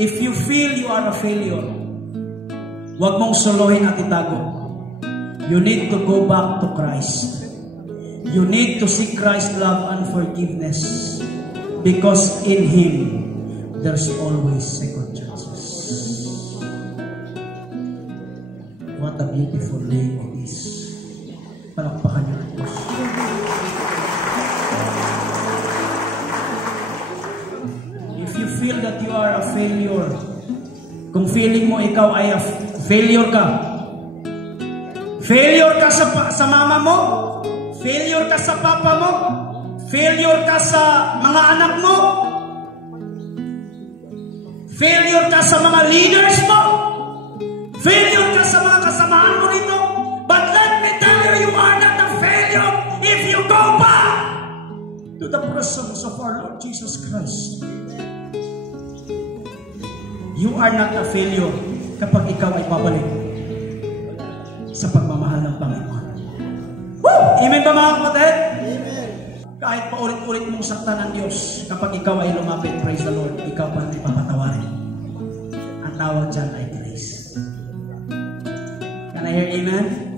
if you feel you are a failure, huwag mong solohin at itago. You need to go back to Christ. You need to seek Christ's love and forgiveness, because in Him, there's always second chances. What a beautiful name it is. Palakpakan niyo ang Diyos. If you feel that you are a failure, kung feeling mo ikaw ay failure ka sa mama mo, failure ka sa papa mo, failure ka sa mga anak mo, failure ka sa mga leaders mo, failure ka sa mga kasamahan mo rito, but let me tell you, you are not a failure if you go back to the presence of our Lord Jesus Christ. You are not a failure kapag ikaw ay babalik sa pagmamahal ng Panginoon. Woo! Amen ba mga kapatid? Amen. Kahit paulit-ulit mong saktan ng Diyos, kapag ikaw ay lumapit, praise the Lord, ikaw pa rin papatawarin. Ang tawag dyan ay grace. Can I hear amen?